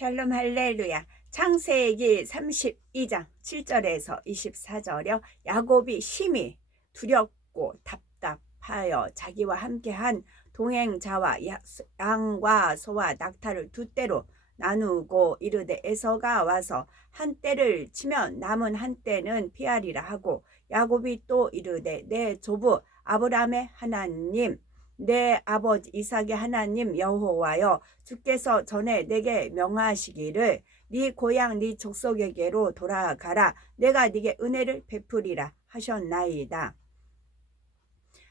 샬롬 할렐루야. 창세기 32장 7절에서 24절여 야곱이 심히 두렵고 답답하여 자기와 함께한 동행자와 야- 양과 소와 낙타를 두 떼로 나누고 이르되 에서가 와서 한 떼를 치면 남은 한 떼는 피하리라 하고 야곱이 또 이르되 내 조부 아브라함의 하나님 내 아버지 이삭의 하나님 여호와여 주께서 전에 내게 명하시기를 네 고향 네 족속에게로 돌아가라 내가 네게 은혜를 베푸리라 하셨나이다.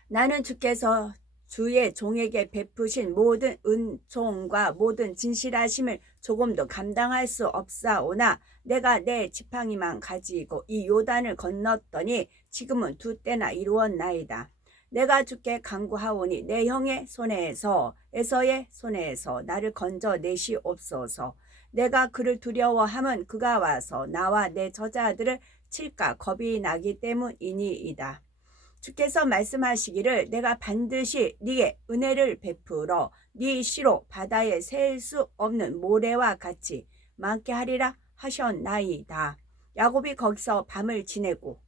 나는 주께서 주의 종에게 베푸신 모든 은총과 모든 진실하심을 조금도 감당할 수 없사오나 내가 내 지팡이만 가지고 이 요단을 건넜더니 지금은 두 때나 이루었나이다. 내가 주께 강구하오니 내 형의 손에서 에서의 손에서 나를 건져 내시옵소서. 내가 그를 두려워함은 그가 와서 나와 내 저자들을 칠까 겁이 나기 때문이니이다. 주께서 말씀하시기를 내가 반드시 네게 은혜를 베풀어 네 시로 바다에 셀 수 없는 모래와 같이 많게 하리라 하셨나이다. 야곱이 거기서 밤을 지내고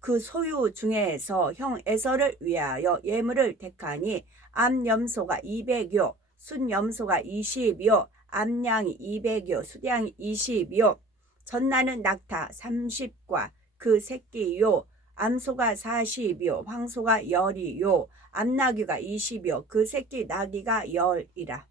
그 소유 중에서 형 에서를 위하여 예물을 택하니 암염소가 200여, 순염소가 20여, 암양이 200여, 수량이 20여, 전나는 낙타 30과 그 새끼요, 암소가 40여, 황소가 10이요, 암나귀가 20여, 그 새끼 나귀가 10이라.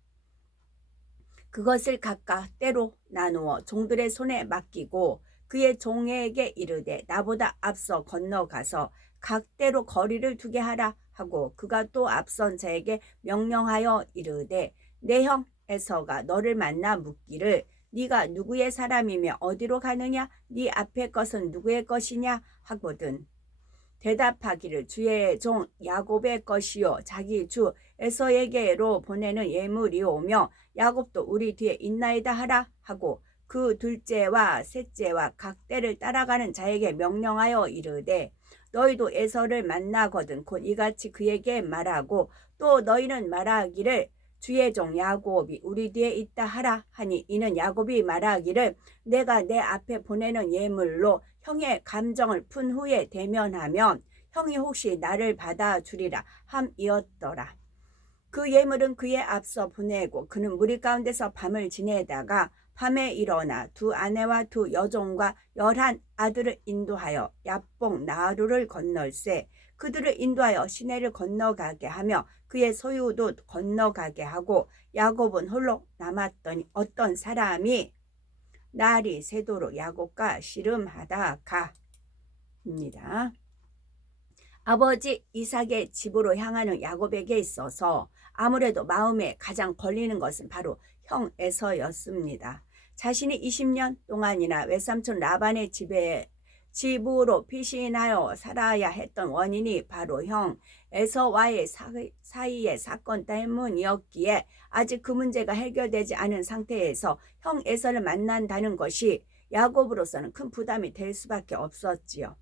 그것을 각각 때로 나누어 종들의 손에 맡기고 그의 종에게 이르되 나보다 앞서 건너가서 각대로 거리를 두게 하라 하고 그가 또 앞선 자에게 명령하여 이르되 내 형 에서가 너를 만나 묻기를 네가 누구의 사람이며 어디로 가느냐? 네 앞에 것은 누구의 것이냐? 하거든. 대답하기를 주의 종 야곱의 것이요. 자기 주 에서에게로 보내는 예물이오며 야곱도 우리 뒤에 있나이다 하라 하고 그 둘째와 셋째와 각 때를 따라가는 자에게 명령하여 이르되 너희도 에서를 만나거든 곧 이같이 그에게 말하고 또 너희는 말하기를 주의 종 야곱이 우리 뒤에 있다 하라 하니 이는 야곱이 말하기를 내가 내 앞에 보내는 예물로 형의 감정을 푼 후에 대면하면 형이 혹시 나를 받아주리라 함이었더라. 그 예물은 그의 앞서 보내고 그는 무리 가운데서 밤을 지내다가 밤에 일어나 두 아내와 두 여종과 열한 아들을 인도하여 야뽕 나루를 건널세 그들을 인도하여 시내를 건너가게 하며 그의 소유도 건너가게 하고 야곱은 홀로 남았더니 어떤 사람이 날이 새도록 야곱과 씨름하다 가입니다. 아버지 이삭의 집으로 향하는 야곱에게 있어서 아무래도 마음에 가장 걸리는 것은 바로 형 에서였습니다. 자신이 20년 동안이나 외삼촌 라반의 집에 집으로 피신하여 살아야 했던 원인이 바로 형 에서와의 사이의 사건 때문이었기에 아직 그 문제가 해결되지 않은 상태에서 형 에서를 만난다는 것이 야곱으로서는 큰 부담이 될 수밖에 없었지요.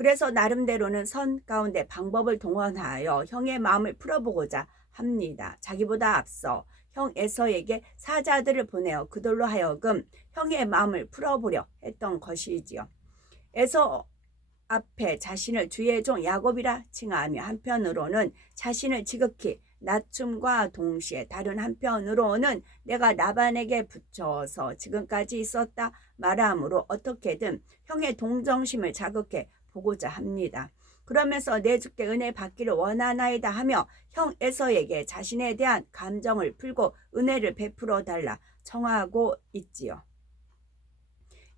그래서 나름대로는 선 가운데 방법을 동원하여 형의 마음을 풀어보고자 합니다. 자기보다 앞서 형 에서에게 사자들을 보내어 그들로 하여금 형의 마음을 풀어보려 했던 것이지요. 에서 앞에 자신을 주의 종 야곱이라 칭하며 한편으로는 자신을 지극히 낮춤과 동시에 다른 한편으로는 내가 나반에게 붙여서 지금까지 있었다 말함으로 어떻게든 형의 동정심을 자극해 보고자 합니다. 그러면서 내 주께 은혜 받기를 원하나이다 하며 형 에서에게 자신에 대한 감정을 풀고 은혜를 베풀어 달라 청하고 있지요.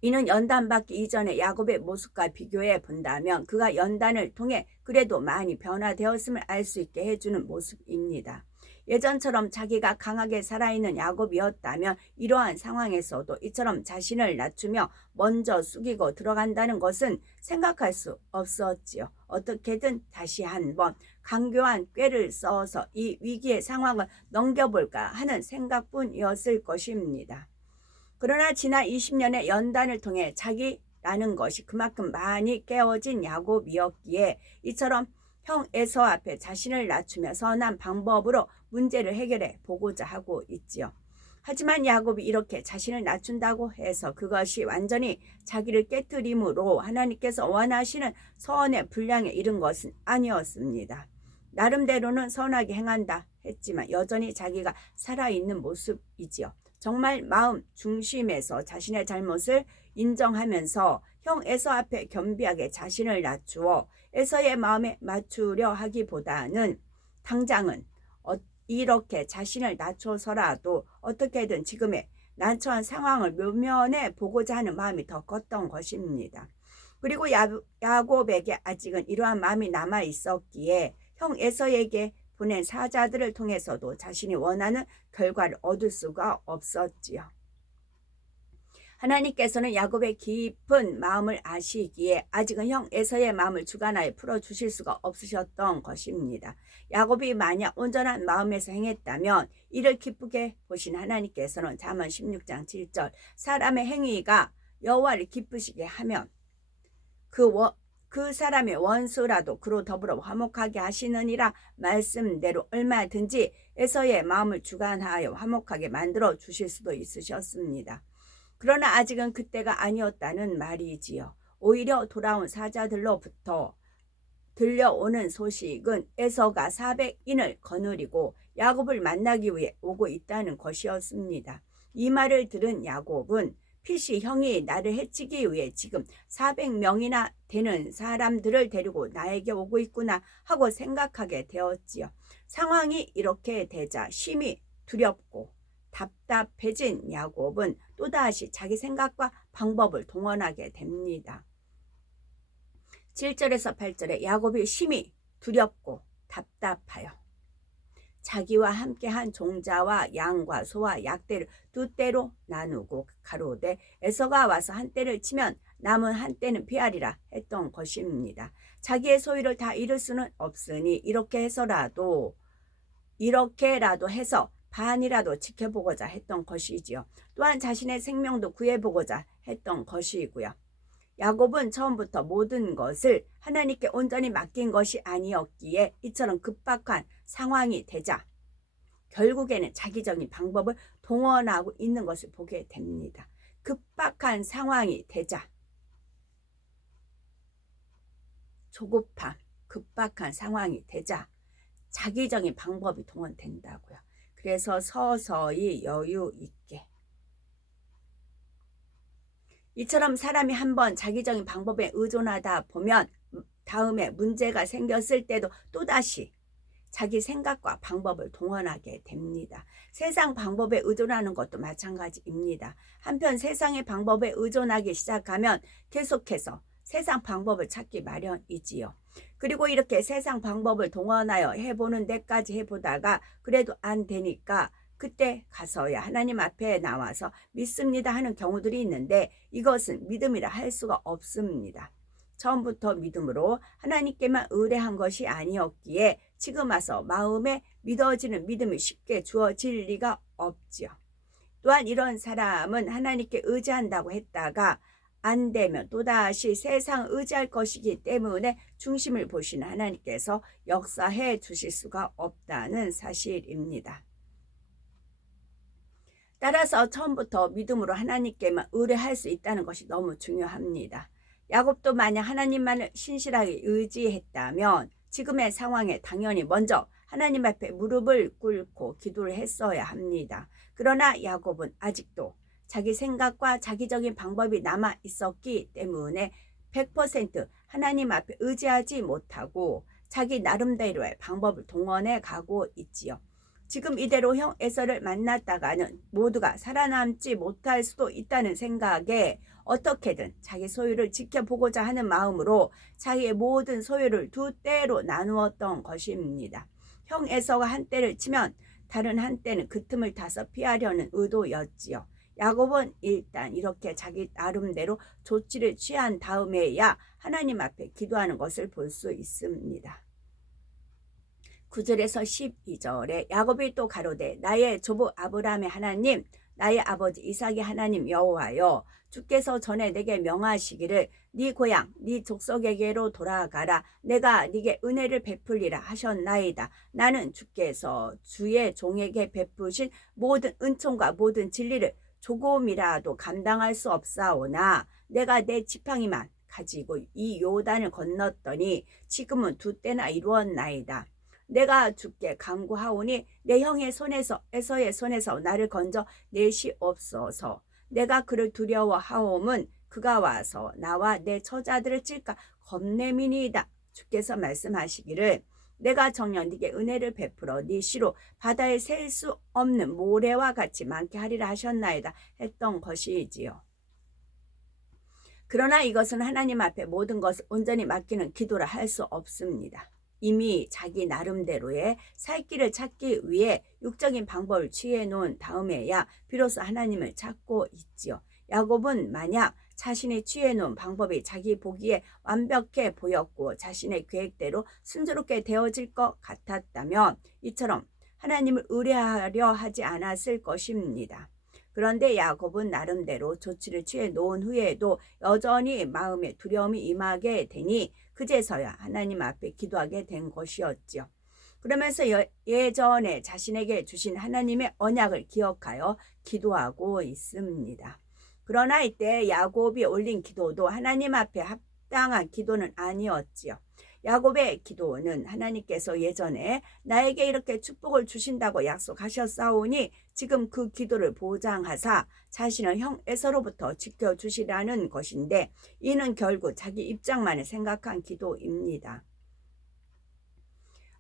이는 연단 받기 이전의 야곱의 모습과 비교해 본다면 그가 연단을 통해 그래도 많이 변화되었음을 알 수 있게 해주는 모습입니다. 예전처럼 자기가 강하게 살아있는 야곱이었다면 이러한 상황에서도 이처럼 자신을 낮추며 먼저 숙이고 들어간다는 것은 생각할 수 없었지요. 어떻게든 다시 한번 강교한 꾀를 써서 이 위기의 상황을 넘겨볼까 하는 생각뿐이었을 것입니다. 그러나 지난 20년의 연단을 통해 자기라는 것이 그만큼 많이 깨어진 야곱이었기에 이처럼 형 에서 앞에 자신을 낮추며 선한 방법으로 문제를 해결해 보고자 하고 있지요. 하지만 야곱이 이렇게 자신을 낮춘다고 해서 그것이 완전히 자기를 깨뜨림으로 하나님께서 원하시는 선의 분량에 이른 것은 아니었습니다. 나름대로는 선하게 행한다 했지만 여전히 자기가 살아있는 모습이지요. 정말 마음 중심에서 자신의 잘못을 인정하면서 형 에서 앞에 겸비하게 자신을 낮추어 에서의 마음에 맞추려 하기보다는 당장은 어, 이렇게 자신을 낮춰서라도 어떻게든 지금의 난처한 상황을 묘면에 보고자 하는 마음이 더 컸던 것입니다. 그리고 야, 야곱에게 아직은 이러한 마음이 남아 있었기에 형 에서에게 보낸 사자들을 통해서도 자신이 원하는 결과를 얻을 수가 없었지요. 하나님께서는 야곱의 깊은 마음을 아시기에 아직은 형 에서의 마음을 주관하여 풀어주실 수가 없으셨던 것입니다. 야곱이 만약 온전한 마음에서 행했다면 이를 기쁘게 보신 하나님께서는 잠언 16장 7절 사람의 행위가 여호와를 기쁘시게 하면 그, 원, 그 사람의 원수라도 그로 더불어 화목하게 하시느니라 말씀대로 얼마든지 에서의 마음을 주관하여 화목하게 만들어 주실 수도 있으셨습니다. 그러나 아직은 그때가 아니었다는 말이지요. 오히려 돌아온 사자들로부터 들려오는 소식은 에서가 400인을 거느리고 야곱을 만나기 위해 오고 있다는 것이었습니다. 이 말을 들은 야곱은 필시 형이 나를 해치기 위해 지금 400명이나 되는 사람들을 데리고 나에게 오고 있구나 하고 생각하게 되었지요. 상황이 이렇게 되자 심히 두렵고 답답해진 야곱은 또다시 자기 생각과 방법을 동원하게 됩니다. 7절에서 8절에 야곱이 심히 두렵고 답답하여 자기와 함께한 종자와 양과 소와 약대를 두 떼로 나누고 가로되 에서가 와서 한 떼를 치면 남은 한 떼는 피하리라 했던 것입니다. 자기의 소유를 다 잃을 수는 없으니 이렇게 해서라도 이렇게라도 해서 반이라도 지켜보고자 했던 것이지요. 또한 자신의 생명도 구해보고자 했던 것이고요. 야곱은 처음부터 모든 것을 하나님께 온전히 맡긴 것이 아니었기에 이처럼 급박한 상황이 되자 결국에는 자기적인 방법을 동원하고 있는 것을 보게 됩니다. 급박한 상황이 되자 조급함, 급박한 상황이 되자 자기적인 방법이 동원된다고요. 그래서 서서히 여유 있게. 이처럼 사람이 한번 자기적인 방법에 의존하다 보면 다음에 문제가 생겼을 때도 또다시 자기 생각과 방법을 동원하게 됩니다. 세상 방법에 의존하는 것도 마찬가지입니다. 한편 세상의 방법에 의존하기 시작하면 계속해서 세상 방법을 찾기 마련이지요. 그리고 이렇게 세상 방법을 동원하여 해보는 데까지 해보다가 그래도 안 되니까 그때 가서야 하나님 앞에 나와서 믿습니다 하는 경우들이 있는데 이것은 믿음이라 할 수가 없습니다. 처음부터 믿음으로 하나님께만 의뢰한 것이 아니었기에 지금 와서 마음에 믿어지는 믿음이 쉽게 주어질 리가 없지요. 또한 이런 사람은 하나님께 의지한다고 했다가 안 되면 또다시 세상 의지할 것이기 때문에 중심을 보시는 하나님께서 역사해 주실 수가 없다는 사실입니다. 따라서 처음부터 믿음으로 하나님께만 의뢰할 수 있다는 것이 너무 중요합니다. 야곱도 만약 하나님만을 신실하게 의지했다면 지금의 상황에 당연히 먼저 하나님 앞에 무릎을 꿇고 기도를 했어야 합니다. 그러나 야곱은 아직도 자기 생각과 자기적인 방법이 남아 있었기 때문에 100% 하나님 앞에 의지하지 못하고 자기 나름대로의 방법을 동원해 가고 있지요. 지금 이대로 형 에서를 만났다가는 모두가 살아남지 못할 수도 있다는 생각에 어떻게든 자기 소유를 지켜보고자 하는 마음으로 자기의 모든 소유를 두 때로 나누었던 것입니다. 형 에서가 한 때를 치면 다른 한 때는 그 틈을 타서 피하려는 의도였지요. 야곱은 일단 이렇게 자기 나름대로 조치를 취한 다음에야 하나님 앞에 기도하는 것을 볼 수 있습니다. 9절에서 12절에 야곱이 또 가로되 나의 조부 아브라함의 하나님 나의 아버지 이삭의 하나님 여호와여 주께서 전에 내게 명하시기를 네 고향 네 족속에게로 돌아가라 내가 네게 은혜를 베풀리라 하셨나이다 나는 주께서 주의 종에게 베푸신 모든 은총과 모든 진리를 조금이라도 감당할 수 없사오나 내가 내 지팡이만 가지고 이 요단을 건넜더니 지금은 두 때나 이루었나이다 내가 주께 강구하오니 내 형의 손에서 에서의 손에서 나를 건져 내시옵소서 내가 그를 두려워하옴은 그가 와서 나와 내 처자들을 찔까 겁내미니이다. 주께서 말씀하시기를 내가 정녕 네게 은혜를 베풀어 네 시로 바다에 셀 수 없는 모래와 같이 많게 하리라 하셨나이다 했던 것이지요. 그러나 이것은 하나님 앞에 모든 것을 온전히 맡기는 기도라 할 수 없습니다. 이미 자기 나름대로의 살 길을 찾기 위해 육적인 방법을 취해 놓은 다음에야 비로소 하나님을 찾고 있지요. 야곱은 만약 자신이 취해 놓은 방법이 자기 보기에 완벽해 보였고 자신의 계획대로 순조롭게 되어질 것 같았다면 이처럼 하나님을 의뢰하려 하지 않았을 것입니다. 그런데 야곱은 나름대로 조치를 취해 놓은 후에도 여전히 마음에 두려움이 임하게 되니 그제서야 하나님 앞에 기도하게 된 것이었지요. 그러면서 예전에 자신에게 주신 하나님의 언약을 기억하여 기도하고 있습니다. 그러나 이때 야곱이 올린 기도도 하나님 앞에 합당한 기도는 아니었지요. 야곱의 기도는 하나님께서 예전에 나에게 이렇게 축복을 주신다고 약속하셨사오니 지금 그 기도를 보장하사 자신을 형 에서로부터 지켜주시라는 것인데 이는 결국 자기 입장만을 생각한 기도입니다.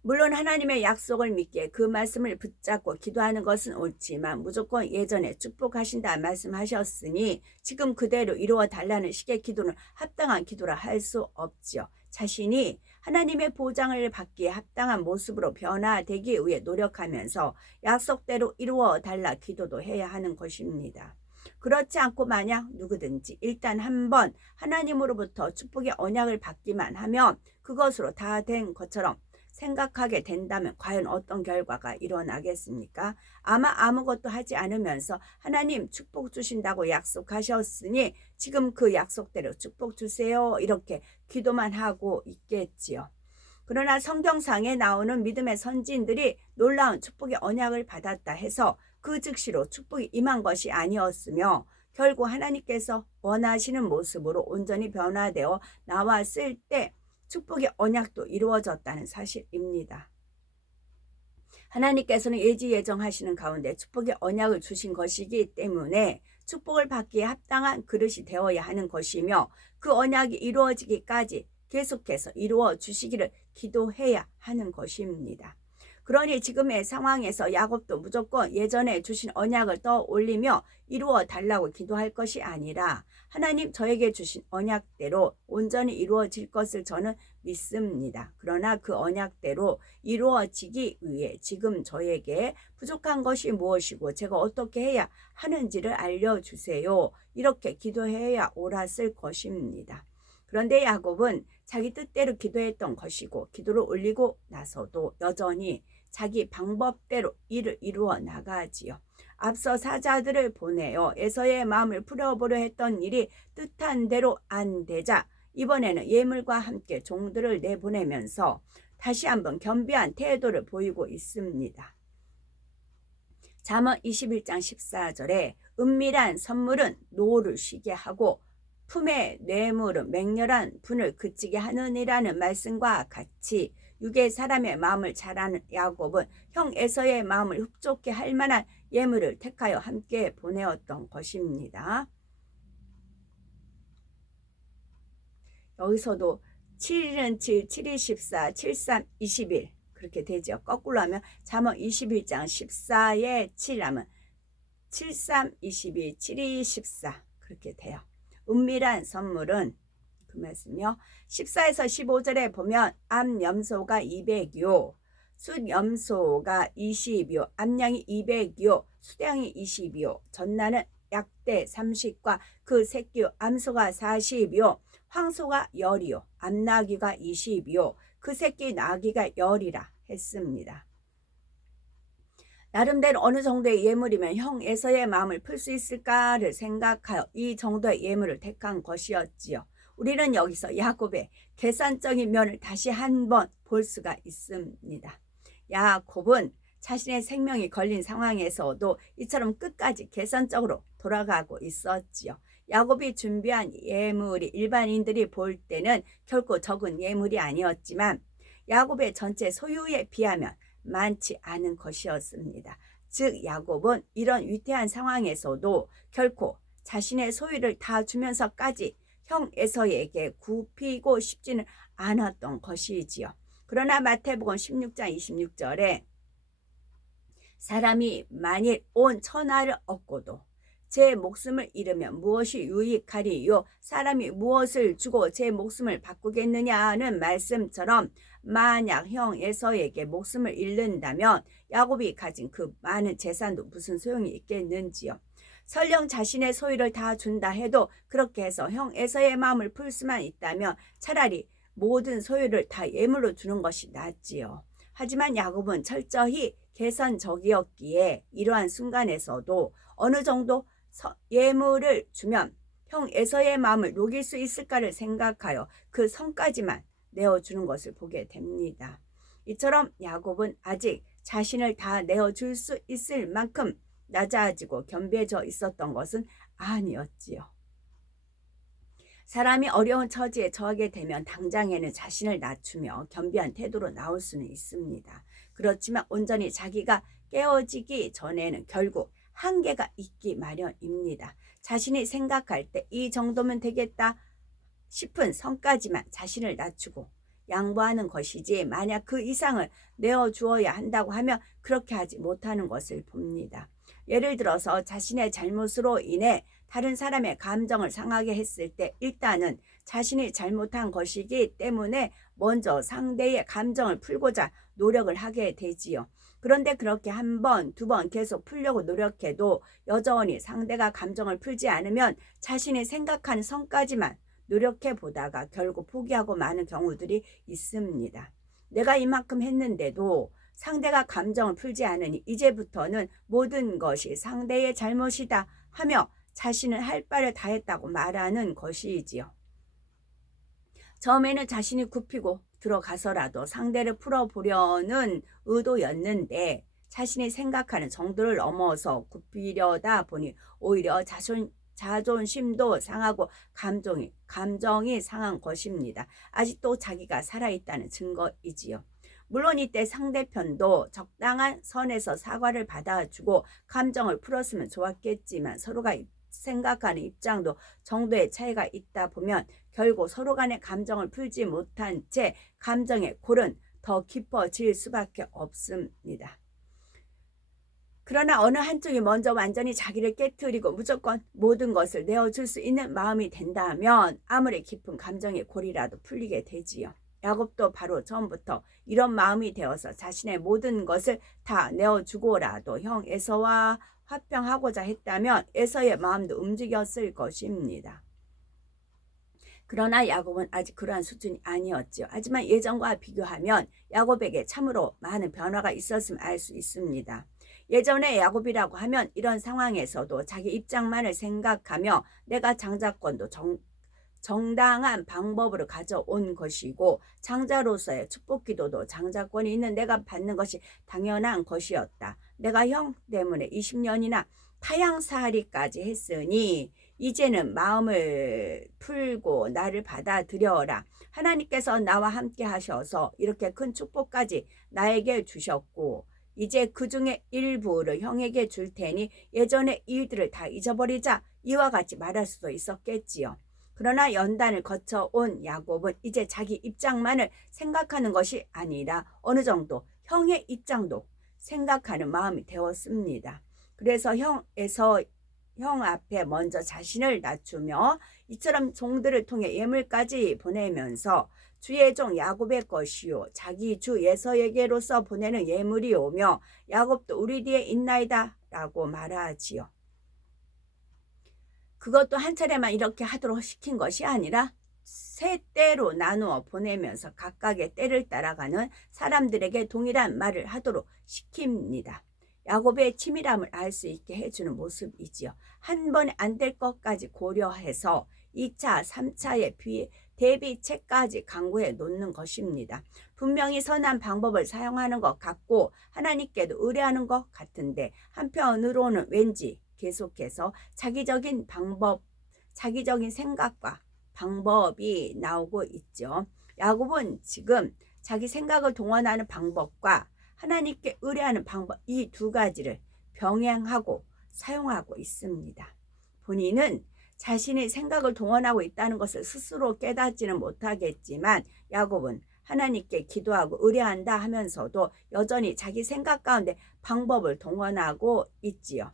물론 하나님의 약속을 믿기에 그 말씀을 붙잡고 기도하는 것은 옳지만 무조건 예전에 축복하신다 말씀하셨으니 지금 그대로 이루어 달라는 식의 기도는 합당한 기도라 할 수 없지요. 자신이 하나님의 보장을 받기에 합당한 모습으로 변화되기 위해 노력하면서 약속대로 이루어 달라 기도도 해야 하는 것입니다. 그렇지 않고 만약 누구든지 일단 한번 하나님으로부터 축복의 언약을 받기만 하면 그것으로 다 된 것처럼 생각하게 된다면 과연 어떤 결과가 일어나겠습니까? 아마 아무것도 하지 않으면서 하나님 축복 주신다고 약속하셨으니 지금 그 약속대로 축복 주세요. 이렇게 기도만 하고 있겠지요. 그러나 성경상에 나오는 믿음의 선진들이 놀라운 축복의 언약을 받았다 해서 그 즉시로 축복이 임한 것이 아니었으며 결국 하나님께서 원하시는 모습으로 온전히 변화되어 나왔을 때 축복의 언약도 이루어졌다는 사실입니다. 하나님께서는 예지 예정하시는 가운데 축복의 언약을 주신 것이기 때문에 축복을 받기에 합당한 그릇이 되어야 하는 것이며 그 언약이 이루어지기까지 계속해서 이루어 주시기를 기도해야 하는 것입니다. 그러니 지금의 상황에서 야곱도 무조건 예전에 주신 언약을 떠 올리며 이루어 달라고 기도할 것이 아니라 하나님 저에게 주신 언약대로 온전히 이루어질 것을 저는 믿습니다. 그러나 그 언약대로 이루어지기 위해 지금 저에게 부족한 것이 무엇이고 제가 어떻게 해야 하는지를 알려주세요. 이렇게 기도해야 옳았을 것입니다. 그런데 야곱은 자기 뜻대로 기도했던 것이고 기도를 올리고 나서도 여전히 자기 방법대로 일을 이루어 나가지요. 앞서 사자들을 보내어 에서의 마음을 풀어보려 했던 일이 뜻한 대로 안 되자 이번에는 예물과 함께 종들을 내보내면서 다시 한번 겸비한 태도를 보이고 있습니다. 잠언 21장 14절에 은밀한 선물은 노를 쉬게 하고 품의 뇌물은 맹렬한 분을 그치게 하느니라는 말씀과 같이 육의 사람의 마음을 잘 아는 야곱은 형 에서의 마음을 흡족해 할 만한 예물을 택하여 함께 보내었던 것입니다. 여기서도 7일은 7, 7일 14, 73, 21 그렇게 되죠. 거꾸로 하면 잠언 21장 14에 7 하면 73, 22, 72, 14 그렇게 돼요. 은밀한 선물은 그 말씀이요. 14에서 15절에 보면 암염소가 200요, 숫염소가 20요, 암양이 200요, 수량이 20요, 전나는 약대 30과 그 새끼요, 암소가 40요, 황소가 10이요, 암나귀가 20이요, 그 새끼 나귀가 10이라 했습니다. 나름대로 어느 정도의 예물이면 형 에서의 마음을 풀 수 있을까를 생각하여 이 정도의 예물을 택한 것이었지요. 우리는 여기서 야곱의 계산적인 면을 다시 한 번 볼 수가 있습니다. 야곱은 자신의 생명이 걸린 상황에서도 이처럼 끝까지 계산적으로 돌아가고 있었지요. 야곱이 준비한 예물이 일반인들이 볼 때는 결코 적은 예물이 아니었지만 야곱의 전체 소유에 비하면 많지 않은 것이었습니다. 즉 야곱은 이런 위태한 상황에서도 결코 자신의 소유를 다 주면서까지 형 에서에게 굽히고 싶지는 않았던 것이지요. 그러나 마태복음 16장 26절에 사람이 만일 온 천하를 얻고도 제 목숨을 잃으면 무엇이 유익하리요? 사람이 무엇을 주고 제 목숨을 바꾸겠느냐는 말씀처럼 만약 형 에서에게 목숨을 잃는다면 야곱이 가진 그 많은 재산도 무슨 소용이 있겠는지요. 설령 자신의 소유를 다 준다 해도 그렇게 해서 형 에서의 마음을 풀 수만 있다면 차라리 모든 소유를 다 예물로 주는 것이 낫지요. 하지만 야곱은 철저히 계산적이었기에 이러한 순간에서도 어느 정도 예물을 주면 형 에서의 마음을 녹일 수 있을까를 생각하여 그 성까지만 내어주는 것을 보게 됩니다. 이처럼 야곱은 아직 자신을 다 내어줄 수 있을 만큼 낮아지고 겸비해져 있었던 것은 아니었지요. 사람이 어려운 처지에 처하게 되면 당장에는 자신을 낮추며 겸비한 태도로 나올 수는 있습니다. 그렇지만 온전히 자기가 깨어지기 전에는 결국 한계가 있기 마련입니다. 자신이 생각할 때 이 정도면 되겠다 싶은 선까지만 자신을 낮추고 양보하는 것이지 만약 그 이상을 내어 주어야 한다고 하면 그렇게 하지 못하는 것을 봅니다. 예를 들어서 자신의 잘못으로 인해 다른 사람의 감정을 상하게 했을 때 일단은 자신이 잘못한 것이기 때문에 먼저 상대의 감정을 풀고자 노력을 하게 되지요. 그런데 그렇게 한 번, 두 번 계속 풀려고 노력해도 여전히 상대가 감정을 풀지 않으면 자신이 생각하는 선까지만 노력해 보다가 결국 포기하고 마는 경우들이 있습니다. 내가 이만큼 했는데도 상대가 감정을 풀지 않으니 이제부터는 모든 것이 상대의 잘못이다 하며 자신은 할 바를 다 했다고 말하는 것이지요. 처음에는 자신이 굽히고 들어가서라도 상대를 풀어보려는 의도였는데 자신이 생각하는 정도를 넘어서 굽히려다 보니 오히려 자존, 자존심도 상하고 감정이, 감정이 상한 것입니다. 아직도 자기가 살아있다는 증거이지요. 물론 이때 상대편도 적당한 선에서 사과를 받아주고 감정을 풀었으면 좋았겠지만 서로가 생각하는 입장도 정도의 차이가 있다 보면 결국 서로 간의 감정을 풀지 못한 채 감정의 골은 더 깊어질 수밖에 없습니다. 그러나 어느 한쪽이 먼저 완전히 자기를 깨뜨리고 무조건 모든 것을 내어줄 수 있는 마음이 된다면 아무리 깊은 감정의 골이라도 풀리게 되지요. 야곱도 바로 처음부터 이런 마음이 되어서 자신의 모든 것을 다 내어주고라도 형 에서와 화평하고자 했다면 에서의 마음도 움직였을 것입니다. 그러나 야곱은 아직 그러한 수준이 아니었죠. 하지만 예전과 비교하면 야곱에게 참으로 많은 변화가 있었음을 알수 있습니다. 예전에 야곱이라고 하면 이런 상황에서도 자기 입장만을 생각하며 내가 장자권도 정, 정당한 방법으로 가져온 것이고 장자로서의 축복 기도도 장자권이 있는 내가 받는 것이 당연한 것이었다. 내가 형 때문에 20년이나 타양살이까지 했으니 이제는 마음을 풀고 나를 받아들여라. 하나님께서 나와 함께 하셔서 이렇게 큰 축복까지 나에게 주셨고 이제 그 중에 일부를 형에게 줄 테니 예전의 일들을 다 잊어버리자 이와 같이 말할 수도 있었겠지요. 그러나 연단을 거쳐 온 야곱은 이제 자기 입장만을 생각하는 것이 아니라 어느 정도 형의 입장도 생각하는 마음이 되었습니다. 그래서 형에서 형 앞에 먼저 자신을 낮추며 이처럼 종들을 통해 예물까지 보내면서 주의 종 야곱의 것이요 자기 주 예서에게로서 보내는 예물이 오며 야곱도 우리 뒤에 있나이다 라고 말하지요. 그것도 한 차례만 이렇게 하도록 시킨 것이 아니라 세 때로 나누어 보내면서 각각의 때를 따라가는 사람들에게 동일한 말을 하도록 시킵니다. 야곱의 치밀함을 알 수 있게 해주는 모습이지요. 한 번에 안 될 것까지 고려해서 2차, 3차의 비, 대비책까지 강구해 놓는 것입니다. 분명히 선한 방법을 사용하는 것 같고 하나님께도 의뢰하는 것 같은데 한편으로는 왠지 계속해서 자기적인 방법, 자기적인 생각과 방법이 나오고 있죠. 야곱은 지금 자기 생각을 동원하는 방법과 하나님께 의뢰하는 방법 이 두 가지를 병행하고 사용하고 있습니다. 본인은 자신의 생각을 동원하고 있다는 것을 스스로 깨닫지는 못하겠지만 야곱은 하나님께 기도하고 의뢰한다 하면서도 여전히 자기 생각 가운데 방법을 동원하고 있지요.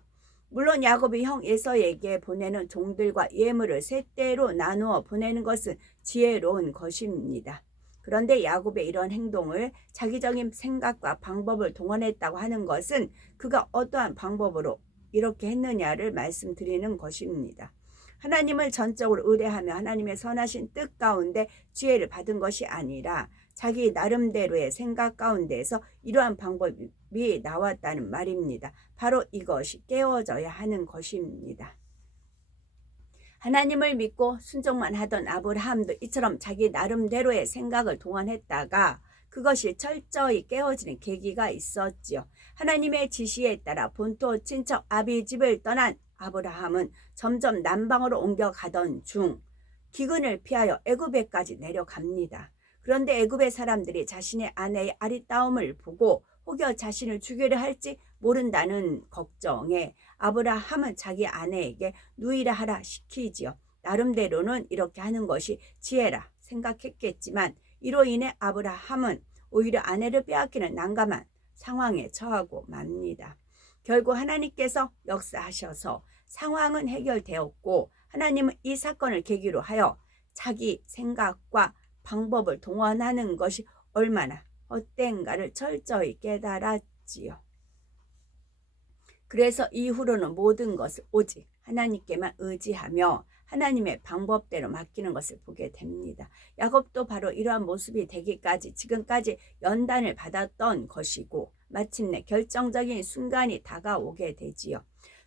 물론 야곱이 형 에서에게 보내는 종들과 예물을 셋대로 나누어 보내는 것은 지혜로운 것입니다. 그런데 야곱의 이런 행동을 자기적인 생각과 방법을 동원했다고 하는 것은 그가 어떠한 방법으로 이렇게 했느냐를 말씀드리는 것입니다. 하나님을 전적으로 의뢰하며 하나님의 선하신 뜻 가운데 지혜를 받은 것이 아니라 자기 나름대로의 생각 가운데에서 이러한 방법이 나왔다는 말입니다. 바로 이것이 깨워져야 하는 것입니다. 하나님을 믿고 순종만 하던 아브라함도 이처럼 자기 나름대로의 생각을 동원했다가 그것이 철저히 깨어지는 계기가 있었지요. 하나님의 지시에 따라 본토 친척 아비 집을 떠난 아브라함은 점점 남방으로 옮겨가던 중 기근을 피하여 애굽에까지 내려갑니다. 그런데 애굽의 사람들이 자신의 아내의 아리따움을 보고 혹여 자신을 죽이려 할지 모른다는 걱정에 아브라함은 자기 아내에게 누이라 하라 시키지요. 나름대로는 이렇게 하는 것이 지혜라 생각했겠지만 이로 인해 아브라함은 오히려 아내를 빼앗기는 난감한 상황에 처하고 맙니다. 결국 하나님께서 역사하셔서 상황은 해결되었고 하나님은 이 사건을 계기로 하여 자기 생각과 방법을 동원하는 것이 얼마나 헛된가를 철저히 깨달았지요. 그래서 이후로는 모든 것을 오직 하나님께만 의지하며 하나님의 방법대로 맡기는 것을 보게 됩니다. 야곱도 바로 이러한 모습이 되기까지 지금까지 연단을 받았던 것이고 마침내 결정적인 순간이 다가오게 되지요.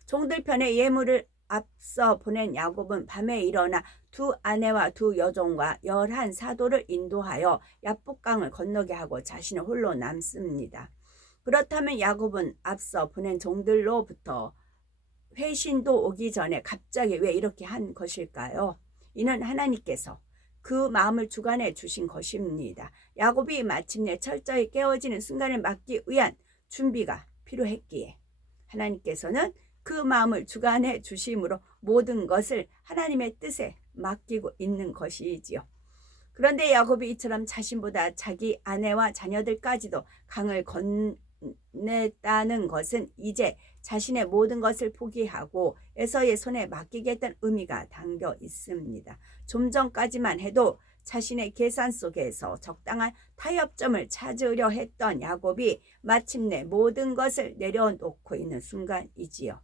종들 편의 예물을 앞서 보낸 야곱은 밤에 일어나 두 아내와 두 여종과 열한 사도를 인도하여 야복강을 건너게 하고 자신을 홀로 남습니다. 그렇다면 야곱은 앞서 보낸 종들로부터 회신도 오기 전에 갑자기 왜 이렇게 한 것일까요? 이는 하나님께서 그 마음을 주관해 주신 것입니다. 야곱이 마침내 철저히 깨어지는 순간을 막기 위한 준비가 필요했기에 하나님께서는 그 마음을 주관해 주심으로 모든 것을 하나님의 뜻에 맡기고 있는 것이지요. 그런데 야곱이 이처럼 자신보다 자기 아내와 자녀들까지도 강을 건넸다는 것은 이제 자신의 모든 것을 포기하고 에서의 손에 맡기겠다는 의미가 담겨 있습니다. 좀 전까지만 해도 자신의 계산 속에서 적당한 타협점을 찾으려 했던 야곱이 마침내 모든 것을 내려놓고 있는 순간이지요.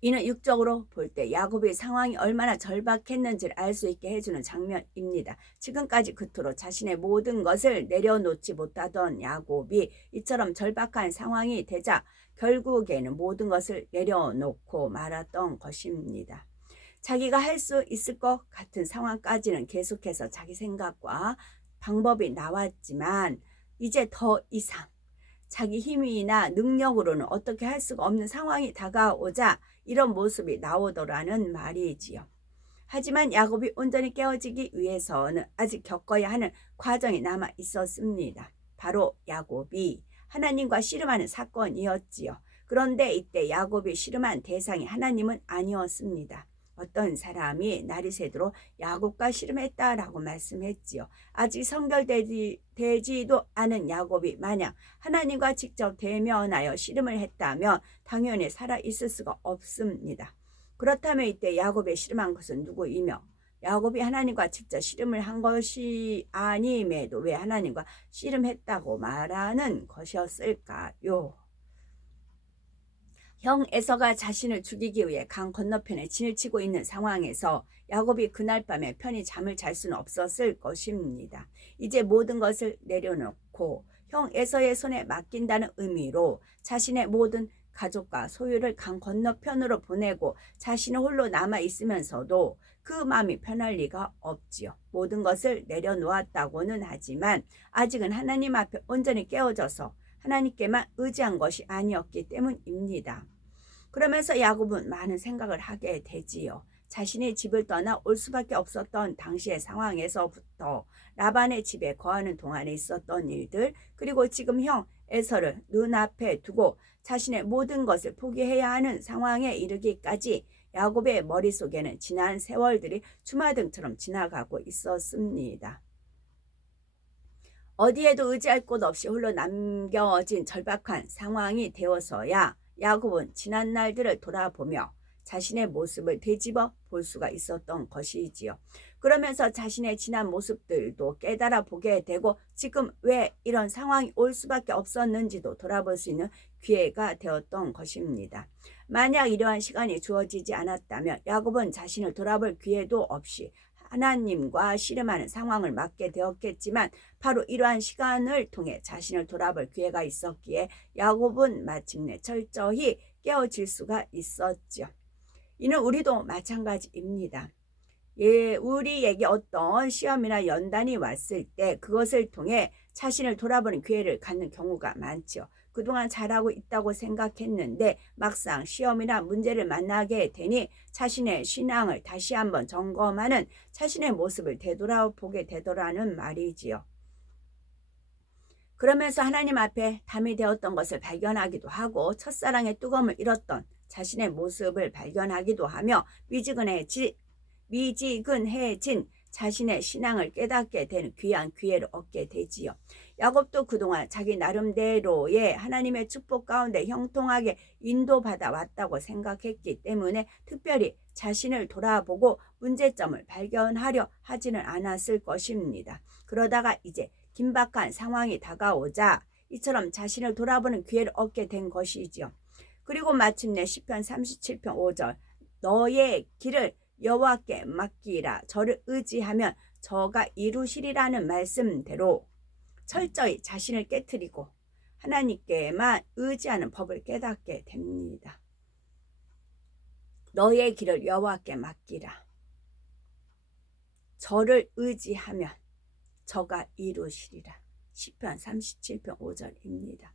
이는 육적으로 볼 때 야곱의 상황이 얼마나 절박했는지를 알 수 있게 해주는 장면입니다. 지금까지 그토록 자신의 모든 것을 내려놓지 못하던 야곱이 이처럼 절박한 상황이 되자 결국에는 모든 것을 내려놓고 말았던 것입니다. 자기가 할 수 있을 것 같은 상황까지는 계속해서 자기 생각과 방법이 나왔지만 이제 더 이상 자기 힘이나 능력으로는 어떻게 할 수가 없는 상황이 다가오자 이런 모습이 나오더라는 말이지요. 하지만 야곱이 온전히 깨어지기 위해서는 아직 겪어야 하는 과정이 남아 있었습니다. 바로 야곱이 하나님과 씨름하는 사건이었지요. 그런데 이때 야곱이 씨름한 대상이 하나님은 아니었습니다. 어떤 사람이 날이 새도록 야곱과 씨름했다라고 말씀했지요. 아직 성결되지도 않은 야곱이 만약 하나님과 직접 대면하여 씨름을 했다면 당연히 살아 있을 수가 없습니다. 그렇다면 이때 야곱의 씨름한 것은 누구이며 야곱이 하나님과 직접 씨름을 한 것이 아님에도 왜 하나님과 씨름했다고 말하는 것이었을까요? 형 에서가 자신을 죽이기 위해 강 건너편에 진을 치고 있는 상황에서 야곱이 그날 밤에 편히 잠을 잘 수는 없었을 것입니다. 이제 모든 것을 내려놓고 형 에서의 손에 맡긴다는 의미로 자신의 모든 가족과 소유를 강 건너편으로 보내고 자신은 홀로 남아 있으면서도 그 마음이 편할 리가 없지요. 모든 것을 내려놓았다고는 하지만 아직은 하나님 앞에 온전히 깨어져서 하나님께만 의지한 것이 아니었기 때문입니다. 그러면서 야곱은 많은 생각을 하게 되지요. 자신의 집을 떠나 올 수밖에 없었던 당시의 상황에서부터 라반의 집에 거하는 동안에 있었던 일들 그리고 지금 형 에서를 눈앞에 두고 자신의 모든 것을 포기해야 하는 상황에 이르기까지 야곱의 머릿속에는 지난 세월들이 주마등처럼 지나가고 있었습니다. 어디에도 의지할 곳 없이 홀로 남겨진 절박한 상황이 되어서야 야곱은 지난 날들을 돌아보며 자신의 모습을 되짚어 볼 수가 있었던 것이지요. 그러면서 자신의 지난 모습들도 깨달아 보게 되고 지금 왜 이런 상황이 올 수밖에 없었는지도 돌아볼 수 있는 기회가 되었던 것입니다. 만약 이러한 시간이 주어지지 않았다면 야곱은 자신을 돌아볼 기회도 없이 하나님과 씨름하는 상황을 맞게 되었겠지만 바로 이러한 시간을 통해 자신을 돌아볼 기회가 있었기에 야곱은 마침내 철저히 깨어질 수가 있었죠. 이는 우리도 마찬가지입니다. 예, 우리에게 어떤 시험이나 연단이 왔을 때 그것을 통해 자신을 돌아보는 기회를 갖는 경우가 많죠. 그동안 잘하고 있다고 생각했는데 막상 시험이나 문제를 만나게 되니 자신의 신앙을 다시 한번 점검하는 자신의 모습을 되돌아보게 되더라는 말이지요. 그러면서 하나님 앞에 담이 되었던 것을 발견하기도 하고 첫사랑의 뜨거움을 잃었던 자신의 모습을 발견하기도 하며 미지근해지, 미지근해진 자신의 신앙을 깨닫게 되는 귀한 기회를 얻게 되지요. 야곱도 그동안 자기 나름대로의 하나님의 축복 가운데 형통하게 인도받아 왔다고 생각했기 때문에 특별히 자신을 돌아보고 문제점을 발견하려 하지는 않았을 것입니다. 그러다가 이제 긴박한 상황이 다가오자 이처럼 자신을 돌아보는 기회를 얻게 된 것이지요. 그리고 마침내 시편 37편 5절 너의 길을 여호와께 맡기라 저를 의지하면 저가 이루시리라는 말씀대로 철저히 자신을 깨뜨리고 하나님께만 의지하는 법을 깨닫게 됩니다. 너의 길을 여호와께 맡기라. 저를 의지하면 저가 이루시리라. 시편 37편 5절입니다.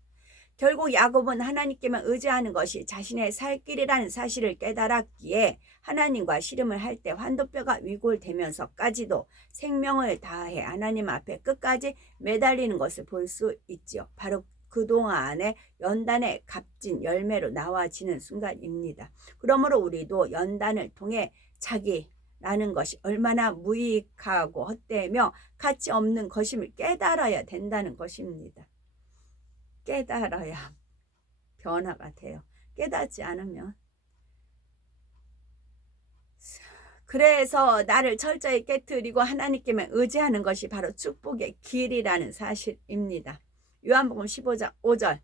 결국 야곱은 하나님께만 의지하는 것이 자신의 살 길이라는 사실을 깨달았기에 하나님과 씨름을 할 때 환도뼈가 위골되면서까지도 생명을 다해 하나님 앞에 끝까지 매달리는 것을 볼 수 있지요. 바로 그동안의 연단의 값진 열매로 나와지는 순간입니다. 그러므로 우리도 연단을 통해 자기 라는 것이 얼마나 무익하고 헛되며 가치 없는 것임을 깨달아야 된다는 것입니다. 깨달아야 변화가 돼요. 깨닫지 않으면. 그래서 나를 철저히 깨뜨리고 하나님께만 의지하는 것이 바로 축복의 길이라는 사실입니다. 요한복음 15장 5절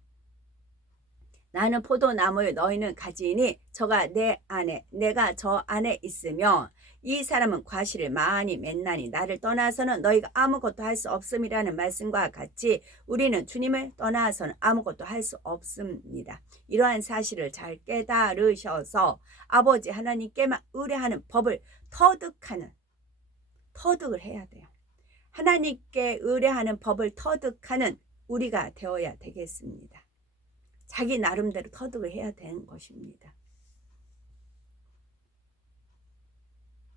나는 포도나무에 너희는 가지니 저가 내 안에 내가 저 안에 있으며 이 사람은 과실을 많이 맺나니 나를 떠나서는 너희가 아무것도 할 수 없음이라는 말씀과 같이 우리는 주님을 떠나서는 아무것도 할 수 없습니다. 이러한 사실을 잘 깨달으셔서 아버지 하나님께만 의뢰하는 법을 터득하는 터득을 해야 돼요. 하나님께 의뢰하는 법을 터득하는 우리가 되어야 되겠습니다. 자기 나름대로 터득을 해야 되는 것입니다.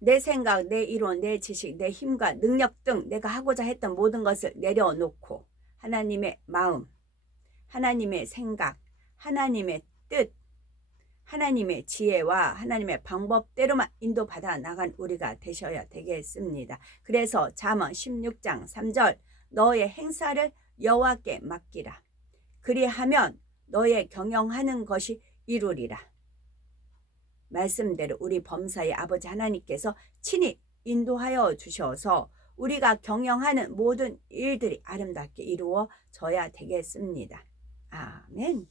내 생각, 내 이론, 내 지식, 내 힘과 능력 등 내가 하고자 했던 모든 것을 내려놓고 하나님의 마음, 하나님의 생각, 하나님의 뜻, 하나님의 지혜와 하나님의 방법대로만 인도받아 나간 우리가 되셔야 되겠습니다. 그래서 잠언 16장 3절 너의 행사를 여호와께 맡기라. 그리하면 너의 경영하는 것이 이루리라. 말씀대로 우리 범사의 아버지 하나님께서 친히 인도하여 주셔서 우리가 경영하는 모든 일들이 아름답게 이루어져야 되겠습니다. 아멘.